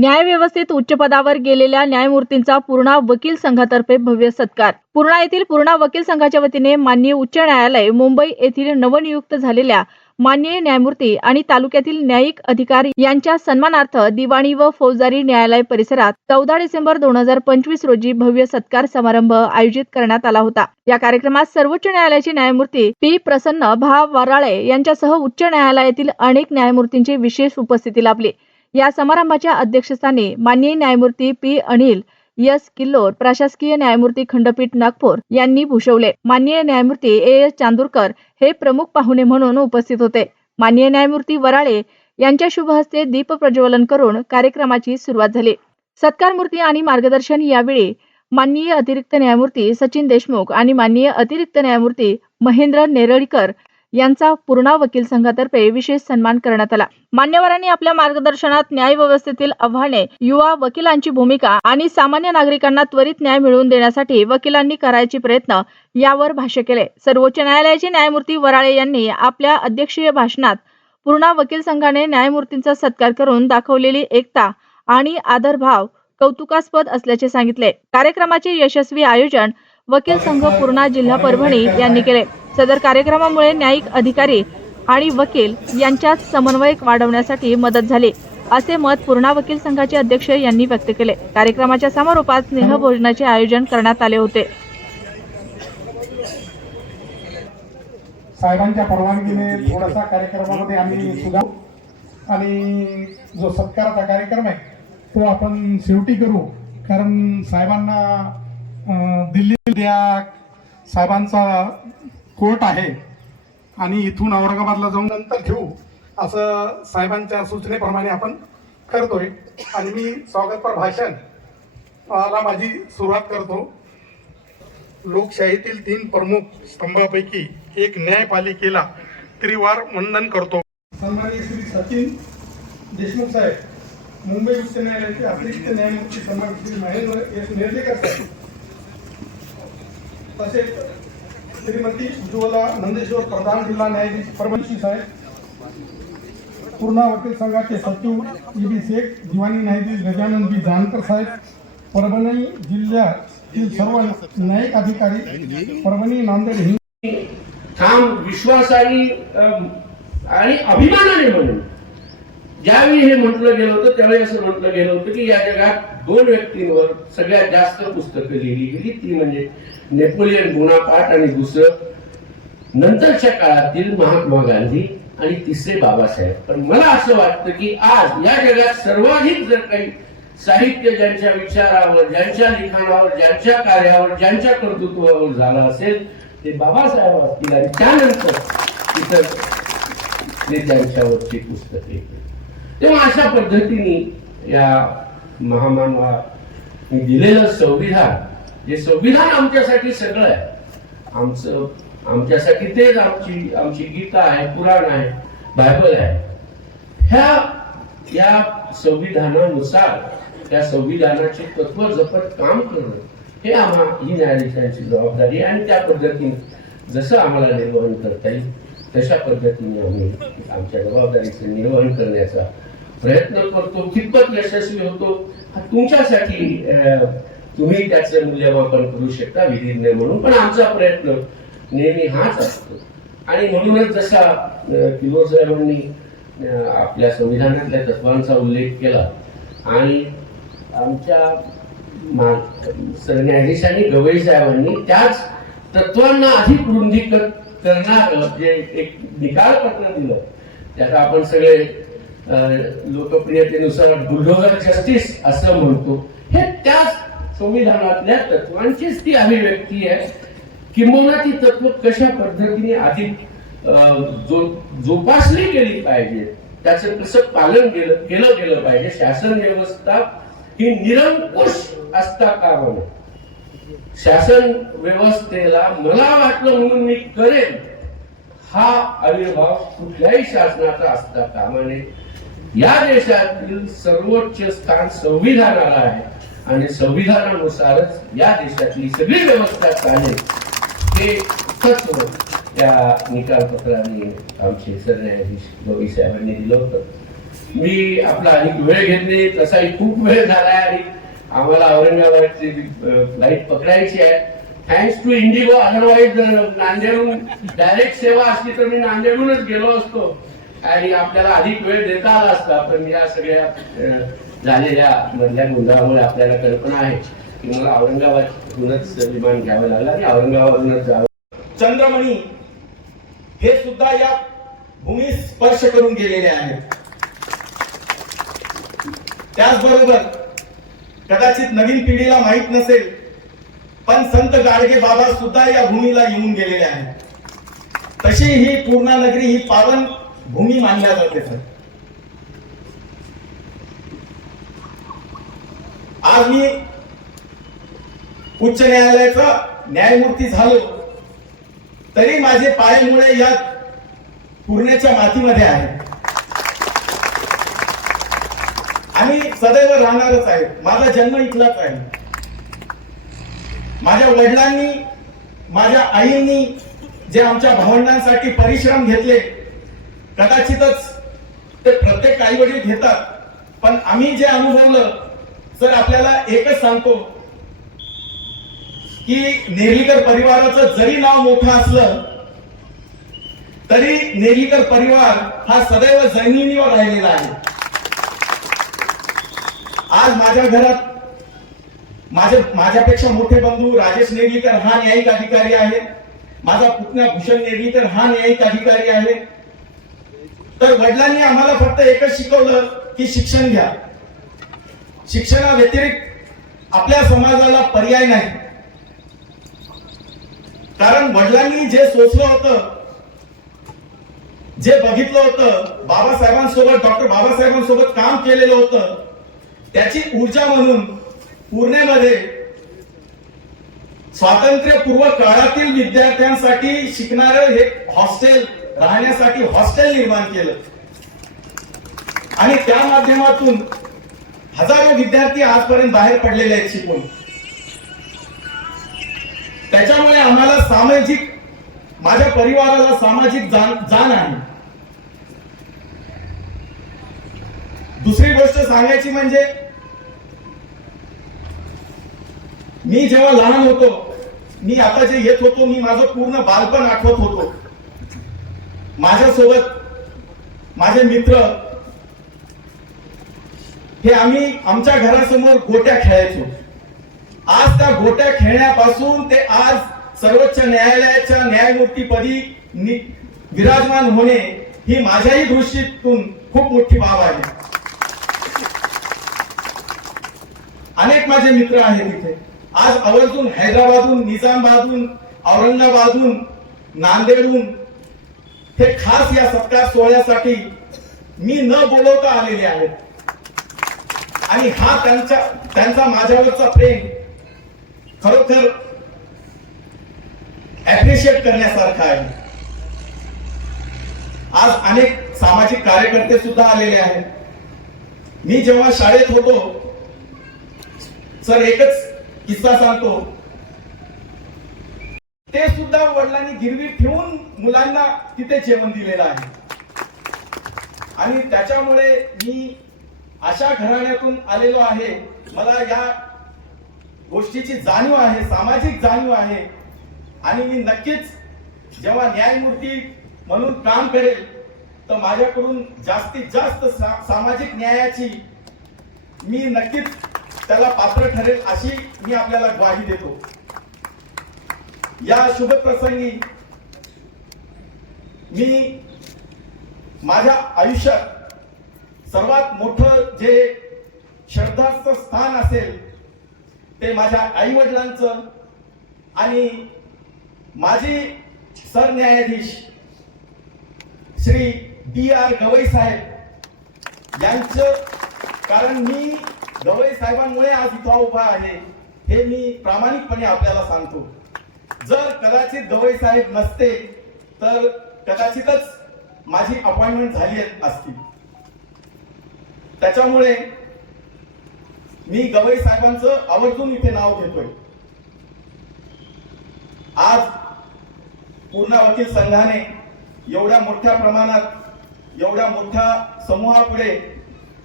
न्यायव्यवस्थेत उच्च पदावर गेलेल्या न्यायमूर्तींचा पूर्णा वकील संघातर्फे भव्य सत्कार। पूर्णा येथील पूर्णा वकील संघाच्या वतीने माननीय उच्च न्यायालय मुंबई येथील नवनियुक्त झालेल्या माननीय न्यायमूर्ती आणि तालुक्यातील न्यायिक अधिकारी यांच्या सन्मानार्थ दिवाणी व फौजदारी न्यायालय परिसरात 14 डिसेंबर 2025 रोजी भव्य सत्कार समारंभ आयोजित करण्यात आला होता। या कार्यक्रमात सर्वोच्च न्यायालयाचे न्यायमूर्ती पी प्रसन्न भा वराळे यांच्यासह उच्च न्यायालयातील अनेक न्यायमूर्तींची विशेष उपस्थिती लाभली। या समारंभाच्या अध्यक्षस्थानी माननीय न्यायमूर्ती पी अनिल एस किल्लोर, प्रशासकीय न्यायमूर्ती खंडपीठ नागपूर यांनी भूषवले। माननीय न्यायमूर्ती एस चांदूरकर हे प्रमुख पाहुणे म्हणून उपस्थित होते। माननीय न्यायमूर्ती वराळे यांच्या शुभ हस्ते दीप प्रज्वलन करून कार्यक्रमाची सुरुवात झाली। सत्कार मूर्ती आणि मार्गदर्शन यावेळी माननीय अतिरिक्त न्यायमूर्ती सचिन देशमुख आणि माननीय अतिरिक्त न्यायमूर्ती महेंद्र नेरळीकर यांचा पूर्णा वकील संघातर्फे विशेष सन्मान करण्यात आला। मान्यवरांनी आपल्या मार्गदर्शनात न्याय व्यवस्थेतील आव्हाने, युवा वकिलांची भूमिका आणि सामान्य नागरिकांना त्वरित न्याय मिळवून देण्यासाठी वकिलांनी करायचे प्रयत्न यावर भाष्य केले। सर्वोच्च न्यायालयाचे न्यायमूर्ती वराळे यांनी आपल्या अध्यक्षीय भाषणात पूर्णा वकील संघाने न्यायमूर्तींचा सत्कार करून दाखवलेली एकता आणि आदरभाव कौतुकास्पद असल्याचे सांगितले। कार्यक्रमाचे यशस्वी आयोजन वकील संघ पूर्णा जिल्हा परभणी यांनी केले। सदर कार्यक्रमामुळे न्यायिक अधिकारी आणि वकील यांच्यात समन्वय वाढवण्यासाठी मदत झाली, असे मत पूर्णा वकील संघाचे अध्यक्ष यांनी व्यक्त केले। कार्यक्रमाच्या समारोपात स्नेह भोजनाचे आयोजन करण्यात आले होते। साहेबांच्या परवानगीने थोडासा कार्यक्रमामध्ये आम्ही सुद्धा आणि जो सत्काराचा कार्यक्रम आहे तो आपण शेवटी करू, कारण साहेबांना दिल्ली द्या साहेबांचा कोर्ट आहे आणि इथून औरंगाबादला जाऊन नंतर घेऊ असं साहेबांच्या सूचनेप्रमाणे आपण करतोय। आणि मी स्वागतपर भाषणाला माझी सुरुवात करतो। लोकशाहीतील 3 प्रमुख स्तंभापैकी एक न्यायपालिकेला त्रिवार वंदन करतो। सन्माननीय श्री सचिन देशमुख साहेब, मुंबई उच्च न्यायालयाचे अतिरिक्त न्यायमूर्ती सन्माननीय श्री महेंद्र एस नेर्लेकर साहेब, तसेच श्रीमती उज्ज्वला नंदेश्वर, प्रधान जिल्हा न्यायाधीश परभणी साहेब, पूर्णा वकील संघाचे सचिव ई.बी. शेख, दिवाणी न्यायाधीश गजानन बी जानकर साहेब, परभणी जिल्ह्यातील सर्व न्यायिक अधिकारी, परभणी, नांदेड हिंद ठाम विश्वासाने आणि अभिमानाने म्हणून ज्यावेळी हे म्हटलं गेलं होतं त्यावेळी असं म्हटलं गेलं होतं की या जगात 2 व्यक्तींवर सगळ्यात जास्त पुस्तकं लिहिली गेली, ती म्हणजे नेपोलियन बोनापार्ट आणि दुसरं नंतरच्या काळातील महात्मा गांधी आणि तिसरे बाबासाहेब। पण मला असं वाटतं की आज या जगात सर्वाधिक जर काही साहित्य ज्यांच्या विचारावर, ज्यांच्या लिखाणावर, ज्यांच्या कार्यावर, ज्यांच्या कर्तृत्वावर झालं असेल ते बाबासाहेब असतील आणि त्यानंतर इतर नेत्यांच्यावरची पुस्तके। तेव्हा अशा पद्धतीने या महामानवांनी दिलेलं संविधान, जे संविधान आमच्यासाठी सगळं आहे, आमच्यासाठी तेच आमची गीता आहे, पुराण आहे, बायबल आहे। या संविधानानुसार त्या संविधानाचे तत्व जपत काम करणं हे ही न्यायाधीशांची जबाबदारी आहे। आणि त्या पद्धतीने जसं आम्हाला निर्वहन करता येईल तशा पद्धतीने आम्ही आमच्या जबाबदारीचं निर्वहन करण्याचा प्रयत्न करतो। कितपत यशस्वी होतो हा तुमच्यासाठी, तुम्ही त्याचं मूल्यमापन करू शकता विधिज्ञ म्हणून, पण आमचा प्रयत्न नेहमी हाच असतो। आणि म्हणूनच जसा किल्लोर साहेबांनी आपल्या संविधानातल्या तत्वांचा उल्लेख केला आणि आमच्या सरन्यायाधीशांनी गवई साहेबांनी त्याच तत्वांना अधिक रुंदीकृत करणारं जे एक निकालपत्र दिलं, त्याला आपण सगळे लोकप्रियतेनुसार बुलडोझर जस्टिस असं म्हणतो, हे त्याच संविधानातल्या तत्वांचीच ती अभिव्यक्ती आहे। किंबहुना ती तत्व कशा पद्धतीने अधिक जोपासली गेली पाहिजे, त्याचं कसं पालन केलं गेलं पाहिजे, शासन व्यवस्था ही निरंकुश असता कामा नये। शासन व्यवस्थेला मला वाटलं म्हणून मी करेन हा आविर्भाव कुठल्याही शासनाचा असता कामा नये। या देशातील सर्वोच्च स्थान संविधानाला आहे आणि संविधानानुसारच या देशातली सगळी व्यवस्था चालेल हे तत्व त्या निकालपत्राने आमचे सरन्यायाधीश गवई साहेबांनी दिलं होतं। मी आपला अधिक वेळ घेतली, तसाही खूप वेळ झालाय आणि आम्हाला औरंगाबादची फ्लाईट पकडायची आहे. थँक्स टू इंडिगो, अदरवाईज नांदेडहून डायरेक्ट सेवा असली तर मी नांदेडहूनच गेलो असतो आणि आपल्याला अधिक वेळ देता आला असता. पण या सगळ्या झालेल्या मधल्या गोंधळामुळे आपल्याला कल्पना आहे की मला औरंगाबादहूनच विमान घ्यावं लागलं आणि औरंगाबादहूनच जावं. चंद्रमणी हे सुद्धा या भूमी स्पर्श करून गेलेले आहेत. त्याचबरोबर कदाचित नवीन पिढीला माहित नसेल, पण संत गाडगे बाबा सुद्धा या भूमीला येऊन गेलेले आहेत. तशी ही पूर्णा नगरी ही पावन भूमी मानल्या जाते. सर, आज मी उच्च न्यायालयाचा न्यायमूर्ती झालो तरी माझे पायमुळे या पूर्णेच्या मातीमध्ये आहे आणि सदैव राहणारच आहे. माझा जन्म इथलाच आहे. माझ्या वडिलांनी, माझ्या आईंनी जे आमच्या भावंडांसाठी परिश्रम घेतले, कदाचितच ते प्रत्येक आई वडील घेतात, पण आम्ही जे अनुभवलं, सर आपल्याला एकच सांगतो की नेर्लीकर परिवाराचं जरी नाव मोठं असलं तरी नेर्लीकर परिवार हा सदैव जमिनीवर राहिलेला आहे. आज माझ्या घरात माझ्यापेक्षा मोठे बंधू राजेश नेर्लीकर हा न्यायिक अधिकारी आहे. माझा पुतण्या भूषण नेर्लीकर हा न्यायिक अधिकारी आहे. तर वडिलांनी आम्हाला फक्त एकच शिकवलं की शिक्षण घ्या. शिक्षणा व्यतिरिक्त आपल्या समाजाला पर्याय नाही. कारण वडिलांनी जे सोचलं होतं, जे बघितलं होतं, बाबासाहेबांसोबत, डॉक्टर बाबासाहेबांसोबत काम केलेलं होतं, त्याची ऊर्जा म्हणून पुणेमध्ये स्वातंत्र्यपूर्व काळातील विद्यार्थ्यांसाठी शिकणारं हे हॉस्टेल, राहण्यासाठी हॉस्टेल निर्माण केलं आणि त्या माध्यमातून हजारो विद्यार्थी आजपर्यंत बाहेर पडलेले आहेत शिकून. त्याच्यामुळे आम्हाला सामाजिक, माझ्या परिवाराला सामाजिक जाण आहे. दुसरी गोष्ट सांगायची म्हणजे मी जेव्हा लहान होतो, मी आता जे येत होतो, मी माझं पूर्ण बालपण आठवत होतो. माझ्यासोबत माझे मित्र हे आम्ही आमच्या घरासमोर गोट्या खेळायचो. आज त्या गोट्या खेळण्यापासून ते आज सर्वोच्च न्यायालयाच्या न्यायमूर्तीपदी विराजमान होणे ही माझ्याही दृष्टीतून खूप मोठी बाब आहे. अनेक माझे मित्र आहेत तिथे. आज आवर्जून हैदराबादहून, निजामाबादहून, औरंगाबादहून, नांदेडहून हे खास या सत्कार सोहळ्यासाठी मी न बोलवता आलेले आहेत आणि हा त्यांचा माझ्यावरचा प्रेम खरोखर अप्रिशिएट करण्यासारखा आहे. आज अनेक सामाजिक कार्यकर्ते सुद्धा आलेले आहेत. मी जेव्हा शाळेत होतो, सर एकच किस्सा सांगतो, ते सुद्धा वडिलांनी गिरवी ठेवून मुलांना तिथे जेवण दिलेलं आहे आणि त्याच्यामुळे मी अशा घराण्यातून आलेलो आहे. मला या गोष्टीची जाणीव आहे, सामाजिक जाणीव आहे आणि मी नक्कीच जेव्हा न्यायमूर्ती म्हणून काम करेल तर माझ्याकडून जास्तीत जास्त सामाजिक न्यायाची मी नक्कीच त्याला पात्र ठरेल अशी मी आपल्याला ग्वाही देतो. या शुभ प्रसंगी मी माझ्या आयुष्यात सर्वात मोठं जे श्रद्धाचं स्थान असेल ते माझ्या आई वडिलांचं आणि माजी सरन्यायाधीश श्री D.R. गवई साहेब यांचं. कारण मी गवई साहेबांमुळे आज इथं उभा आहे हे मी प्रामाणिकपणे आपल्याला सांगतो. जर कदाचित गवई साहेब नसते तर कदाचितच माझी अपॉइंटमेंट झाली असती. त्याच्यामुळे मी गवई साहेबांचं आवर्जून इथे नाव घेतोय. आज पूर्णा वकील संघाने एवढ्या मोठ्या प्रमाणात, एवढ्या मोठ्या समूहापुढे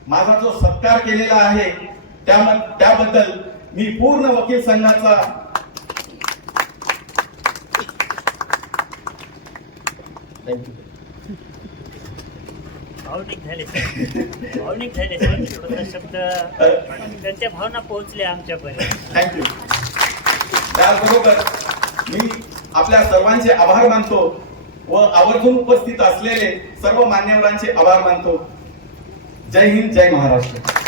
माझा जो सत्कार केलेला आहे त्याबद्दल मी पूर्ण वकील संघाचा भावनिक झाले थोडासा शब्द त्यांच्या भावना पोहोचल्या आमच्यापर्यंत. थँक्यू. त्याचबरोबर मी आपल्या सर्वांचे आभार मानतो व आवर्जून उपस्थित असलेले सर्व मान्यवरांचे आभार मानतो. जय हिंद, जय महाराष्ट्र.